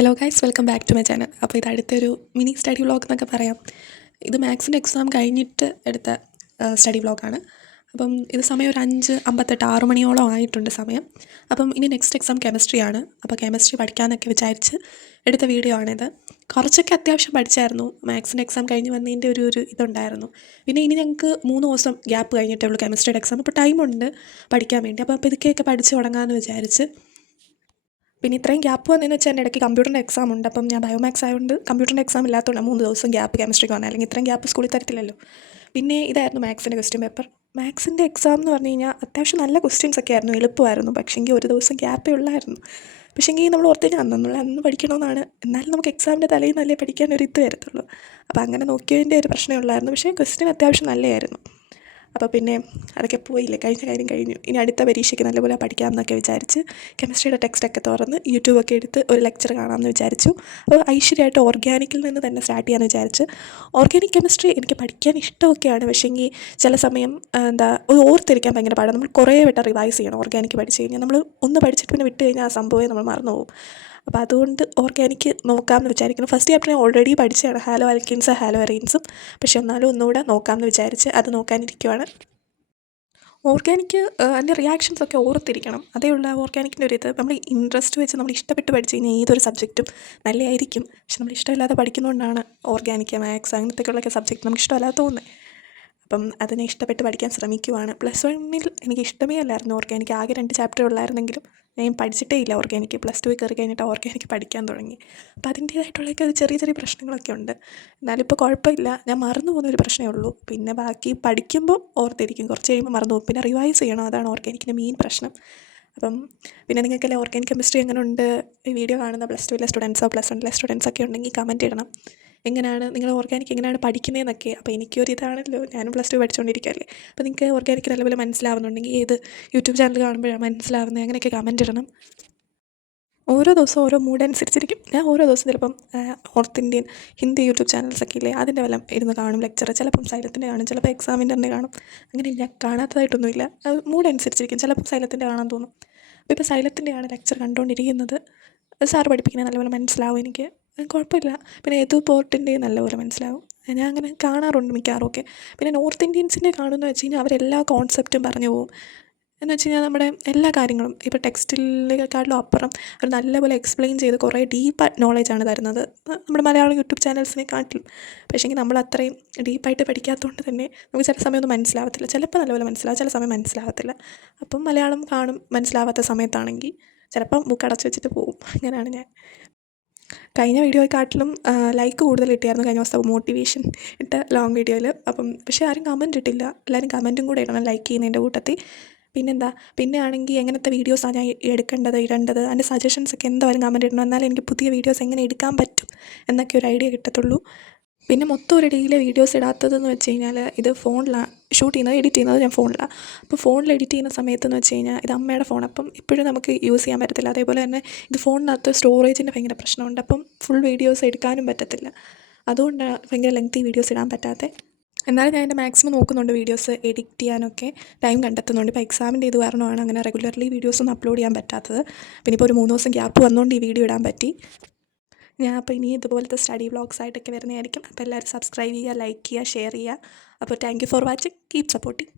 Hello guys, welcome back to my channel. അപ്പോൾ ഇത് അടുത്തൊരു മിനി സ്റ്റഡി വ്ളോഗ് എന്നൊക്കെ പറയാം. ഇത് മാത്സിൻ്റെ എക്സാം കഴിഞ്ഞിട്ട് എടുത്ത സ്റ്റഡി വ്ളോഗാണ്. അപ്പം ഇത് സമയം ഒരു 5:58 6 മണിയോളം ആയിട്ടുണ്ട് സമയം. അപ്പം ഇനി നെക്സ്റ്റ് എക്സാം കെമിസ്ട്രിയാണ്. അപ്പോൾ കെമിസ്ട്രി പഠിക്കാമെന്നൊക്കെ വിചാരിച്ച് എടുത്ത വീഡിയോ ആണിത്. കുറച്ചൊക്കെ അത്യാവശ്യം പഠിച്ചായിരുന്നു. മാത്സിൻ്റെ എക്സാം കഴിഞ്ഞ് വന്നതിൻ്റെ ഒരു ഇതുണ്ടായിരുന്നു. പിന്നെ ഇനി ഞങ്ങൾക്ക് 3 ദിവസം ഗ്യാപ്പ് കഴിഞ്ഞിട്ടേ ഉള്ളൂ കെമിസ്ട്രിയുടെ എക്സാം. അപ്പോൾ ടൈമുണ്ട് പഠിക്കാൻ വേണ്ടി. അപ്പോൾ ഇതൊക്കെയൊക്കെ പഠിച്ച് തുടങ്ങാമെന്ന് വിചാരിച്ച്. പിന്നെ ഇത്രയും ഗ്യാപ്പ് വന്നതെന്ന് വെച്ചാൽ എൻ്റെ ഇടയ്ക്ക് കമ്പ്യൂട്ടറിൻ്റെ എക്സാം ഉണ്ട്. അപ്പം ഞാൻ ബയോമാക്സ് ആയതുകൊണ്ട് കമ്പ്യൂട്ടറിൻ്റെ എക്സാം ഇല്ലാത്തതുകൊണ്ട് 3 ദിവസം ഗ്യാപ്പ് കെമിസ്ട്രിക്ക് വന്നത്. അല്ലെങ്കിൽ ഇത്രയും ഗ്യാപ്പ് സ്കൂളിൽ തരത്തില്ലല്ലോ. പിന്നെ ഇതായിരുന്നു മാത്സിൻ്റെ ക്വസ്റ്റ്യൻ പേപ്പർ. മാത്സിൻ്റെ എക്സാം എന്ന് പറഞ്ഞു കഴിഞ്ഞാൽ അത്യാവശ്യം നല്ല ക്വസ്റ്റ്യൻസ് ഒക്കെ ആയിരുന്നു, എളുപ്പമായിരുന്നു. പക്ഷേങ്കിൽ ഒരു ദിവസം ഗ്യാപ്പേ ഉള്ളായിരുന്നു. പക്ഷേങ്കിൽ നമ്മൾ ഓർത്തില്ല അന്ന് പഠിക്കണമെന്നാണ്. എന്നാലും നമുക്ക് എക്സാമിൻ്റെ തലേന്ന് നല്ല പഠിക്കാൻ ഒരു ഇത് വരത്തുള്ളൂ. അപ്പോൾ അങ്ങനെ നോക്കിയതിൻ്റെ ഒരു പ്രശ്നമേ ഉള്ളായിരുന്നു. പക്ഷേ ക്വസ്റ്റ്യൻ അത്യാവശ്യം നല്ലതായിരുന്നു. അപ്പോൾ പിന്നെ അതൊക്കെ പോയില്ലേ, കഴിഞ്ഞ കാര്യം കഴിഞ്ഞു. ഇനി അടുത്ത പരീക്ഷയ്ക്ക് നല്ലപോലെ പഠിക്കാമെന്നൊക്കെ വിചാരിച്ച് കെമിസ്ട്രിയുടെ ടെക്സ്റ്റൊക്കെ തുറന്ന് യൂട്യൂബൊക്കെ എടുത്ത് ഒരു ലെക്ചർ കാണാമെന്ന് വിചാരിച്ചു. അപ്പോൾ ഐശ്വര്യമായിട്ട് ഓർഗാനിക്കിൽ നിന്ന് തന്നെ സ്റ്റാർട്ട് ചെയ്യാമെന്ന് വിചാരിച്ച്. ഓർഗാനിക് കെമിസ്ട്രി എനിക്ക് പഠിക്കാൻ ഇഷ്ടമൊക്കെയാണ്. പക്ഷേങ്കിൽ ചില സമയം ഓർത്തിരിക്കാൻ ഭയങ്കര പാടാണ്. നമ്മൾ കുറേ വട്ടം റിവൈസ് ചെയ്യണം. ഓർഗാനിക് പഠിച്ച് കഴിഞ്ഞാൽ നമ്മൾ ഒന്ന് പഠിച്ചിട്ട് പിന്നെ വിട്ട് കഴിഞ്ഞാൽ ആ സംഭവമേ നമ്മൾ മറന്നു പോകും. അപ്പോൾ അതുകൊണ്ട് ഓർഗാനിക് നോക്കാമെന്ന് വിചാരിക്കുന്നു. ഫസ്റ്റ് ചാപ്റ്റർ ഞാൻ ഓൾറെഡി പഠിച്ചതാണ്, ഹാലോ ആൽക്കീൻസും ഹാലോ എറീൻസും. പക്ഷേ എന്നാലും ഒന്നുകൂടെ നോക്കാമെന്ന് വിചാരിച്ച് അത് നോക്കാനിരിക്കുവാണ്. ഓർഗാനിക്ക് അതിൻ്റെ റിയാക്ഷൻസൊക്കെ ഓർത്തിരിക്കണം. അതേ ഉള്ള ഓർഗാനിക്കിൻ്റെ ഒരു ഇത്. നമ്മൾ ഇൻട്രസ്റ്റ് വെച്ച് നമ്മൾ ഇഷ്ടപ്പെട്ട് പഠിച്ച് കഴിഞ്ഞാൽ ഏതൊരു സബ്ജക്റ്റും നല്ലതായിരിക്കും. പക്ഷെ നമ്മൾ ഇഷ്ടമില്ലാതെ പഠിക്കുന്നതുകൊണ്ടാണ് ഓർഗാനിക്, മാത്സ് അങ്ങനത്തെയൊക്കെയുള്ള സബ്ജക്റ്റ് നമുക്ക് ഇഷ്ടമല്ലാതെ തോന്നുന്നത്. അപ്പം അതിനെ ഇഷ്ടപ്പെട്ട് പഠിക്കാൻ ശ്രമിക്കുവാണ്. +1 എനിക്ക് ഇഷ്ടമേ അല്ലായിരുന്നു ഓർഗാനിക്. ആകെ 2 ചാപ്റ്റർ ഉള്ളായിരുന്നെങ്കിലും ഞാൻ പഠിച്ചിട്ടേ ഇല്ല ഓർഗാനിക്. +2 കയറി കഴിഞ്ഞിട്ട് ഓർഗാനിക് പഠിക്കാൻ തുടങ്ങി. അപ്പോൾ അതിൻ്റേതായിട്ടുള്ളൊക്കെ ചെറിയ ചെറിയ പ്രശ്നങ്ങളൊക്കെ ഉണ്ട്. എന്നാലും ഇപ്പോൾ കുഴപ്പമില്ല. ഞാൻ മറന്നു പോകുന്നൊരു പ്രശ്നമേ ഉള്ളൂ. പിന്നെ ബാക്കി പഠിക്കുമ്പോൾ ഓർത്തിരിക്കും, കുറച്ച് കഴിയുമ്പോൾ മറന്നു പോകും. പിന്നെ റിവൈസ് ചെയ്യണം, അതാണ് ഓർഗാനിക്കിൻ്റെ മെയിൻ പ്രശ്നം. അപ്പം പിന്നെ നിങ്ങൾക്കെല്ലാം ഓർഗാനിക് കെമിസ്ട്രി എങ്ങനെ ഉണ്ട്? ഈ വീഡിയോ കാണുന്ന +2 സ്റ്റുഡൻസോ +1 സ്റ്റുഡൻസൊക്കെ ഉണ്ടെങ്കിൽ കമൻറ്റ് ഇടണം. എങ്ങനെയാണ് നിങ്ങൾ ഓർഗാനിക് എങ്ങനെയാണ് പഠിക്കുന്നതെന്നൊക്കെ. അപ്പോൾ എനിക്കൊരു ഇതാണല്ലോ, ഞാനും +2 പഠിച്ചുകൊണ്ടിരിക്കുകയല്ലേ. അപ്പോൾ നിങ്ങൾക്ക് ഓർഗാനിക് നല്ലപോലെ മനസ്സിലാവുന്നുണ്ടെങ്കിൽ ഏത് യൂട്യൂബ് ചാനൽ കാണുമ്പോഴാണ് മനസ്സിലാവുന്നത് അങ്ങനെയൊക്കെ കമൻറ്റ് ഇടണം. ഓരോ ദിവസവും ഓരോ മൂഡ് അനുസരിച്ചിരിക്കും. ഞാൻ ഓരോ ദിവസം ചിലപ്പം നോർത്ത് ഇന്ത്യൻ ഹിന്ദി യൂട്യൂബ് ചാനൽസൊക്കെ ഇല്ലേ, അതിൻ്റെ വല്ലതും ഇരുന്ന് കാണും ലെക്ചർ. ചിലപ്പം സൈലത്തിൻ്റെ കാണും, ചിലപ്പോൾ എക്സാമിൻ്റെ തന്നെ കാണും. അങ്ങനെ ഞാൻ കാണാത്തതായിട്ടൊന്നുമില്ല. മൂഡ് അനുസരിച്ചിരിക്കും. ചിലപ്പം സൈലത്തിൻ്റെ കാണാൻ തോന്നും. അപ്പോൾ ഇപ്പോൾ സൈലത്തിൻ്റെയാണ് ലെക്ചർ കണ്ടുകൊണ്ടിരിക്കുന്നത്. സാറ് പഠിപ്പിക്കുന്നത് നല്ലപോലെ മനസ്സിലാവും എനിക്ക്, കുഴപ്പമില്ല. പിന്നെ ഏതു പോർട്ടിൻ്റെയും നല്ലപോലെ മനസ്സിലാവും. ഞാൻ അങ്ങനെ കാണാറുണ്ട് മിക്കവാറും ഒക്കെ. പിന്നെ നോർത്ത് ഇന്ത്യൻസിൻ്റെ കാണുമെന്ന് വെച്ച് കഴിഞ്ഞാൽ അവരെല്ലാ കോൺസെപ്റ്റും പറഞ്ഞു പോകും. എന്ന് വെച്ച് കഴിഞ്ഞാൽ നമ്മുടെ എല്ലാ കാര്യങ്ങളും ഇപ്പോൾ ടെക്സ്റ്റിലേക്കാട്ടിലും അപ്പുറം അവർ നല്ലപോലെ എക്സ്പ്ലെയിൻ ചെയ്ത് കുറേ ഡീപ്പ് നോളേജാണ് തരുന്നത് നമ്മുടെ മലയാളം യൂട്യൂബ് ചാനൽസിനെക്കാട്ടിലും. പക്ഷേങ്കിൽ നമ്മൾ അത്രയും ഡീപ്പായിട്ട് പഠിക്കാത്തതുകൊണ്ട് തന്നെ നമുക്ക് ചില സമയമൊന്നും മനസ്സിലാവത്തില്ല. ചിലപ്പോൾ നല്ലപോലെ മനസ്സിലാവും, ചില സമയം മനസ്സിലാവത്തില്ല. അപ്പം മലയാളം കാണും, മനസ്സിലാവാത്ത സമയത്താണെങ്കിൽ ചിലപ്പം ബുക്ക് അടച്ചു വെച്ചിട്ട് പോവും. അങ്ങനെയാണ് ഞാൻ. കഴിഞ്ഞ വീഡിയോയെക്കാട്ടിലും ലൈക്ക് കൂടുതൽ കിട്ടിയായിരുന്നു കഴിഞ്ഞ ദിവസത്തെ മോട്ടിവേഷൻ ഇട്ട ലോങ് വീഡിയോയിൽ. അപ്പം പക്ഷേ ആരും കമൻറ്റ് ഇട്ടില്ല. എല്ലാവരും കമൻറ്റും കൂടെ ഇടണം ലൈക്ക് ചെയ്യുന്നതിൻ്റെ കൂട്ടത്തിൽ. പിന്നെന്താ, പിന്നെ ആണെങ്കിൽ എങ്ങനത്തെ വീഡിയോസാണ് ഞാൻ എടുക്കേണ്ടത് ഇടേണ്ടത്, അതിൻ്റെ സജഷൻസൊക്കെ എന്തായാലും കമൻറ്റ് ഇടണം. എന്നാലും എനിക്ക് പുതിയ വീഡിയോസ് എങ്ങനെ എടുക്കാൻ പറ്റും എന്നൊക്കെ ഒരു ഐഡിയ കിട്ടത്തുള്ളൂ. പിന്നെ മൊത്തം ഒരു ഡേയിലെ വീഡിയോസ് ഇടാത്തതെന്ന് വെച്ച് കഴിഞ്ഞാൽ ഇത് ഫോണിലാണ് ഷൂട്ട് ചെയ്യുന്നത്, എഡിറ്റ് ചെയ്യുന്നത് ഞാൻ ഫോണിലാണ്. അപ്പോൾ ഫോണിൽ എഡിറ്റ് ചെയ്യുന്ന സമയത്തെന്ന് വെച്ച് കഴിഞ്ഞാൽ ഇത് അമ്മയുടെ ഫോൺ, അപ്പം ഇപ്പോഴും നമുക്ക് യൂസ് ചെയ്യാൻ പറ്റത്തില്ല. അതേപോലെ തന്നെ ഇത് ഫോണിനകത്ത് സ്റ്റോറേജിൻ്റെ ഭയങ്കര പ്രശ്നമുണ്ട്. അപ്പം ഫുൾ വീഡിയോസ് എടുക്കാനും പറ്റത്തില്ല. അതുകൊണ്ടാണ് ഭയങ്കര ലെങ്തി വീഡിയോസ് ഇടാൻ പറ്റാത്തത്. എന്നാലും ഞാൻ എൻ്റെ മാക്സിമം നോക്കുന്നുണ്ട് വീഡിയോസ് എഡിറ്റ് ചെയ്യാനൊക്കെ ടൈം കണ്ടെത്തുന്നുണ്ട്. ഇപ്പോൾ എക്സാമിൻ്റെ ഇത് കാരണമാണ് അങ്ങനെ റെഗുലർലി വീഡിയോസൊന്നും അപ്ലോഡ് ചെയ്യാൻ പറ്റാത്തത്. പിന്നെ ഇപ്പോൾ ഒരു 3 ദിവസം ഗ്യാപ്പ് വന്നുകൊണ്ട് ഈ വീഡിയോ ഇടാൻ പറ്റി. ഞാൻ അപ്പോൾ ഇനി ഇതുപോലത്തെ സ്റ്റഡി വ്ളോഗ്സായിട്ടൊക്കെ വരുന്നതായിരിക്കും. അപ്പോൾ എല്ലാവരും സബ്സ്ക്രൈബ് ചെയ്യുക, ലൈക്ക് ചെയ്യുക, ഷെയർ ചെയ്യുക. അപ്പോൾ thank you for watching. Keep supporting.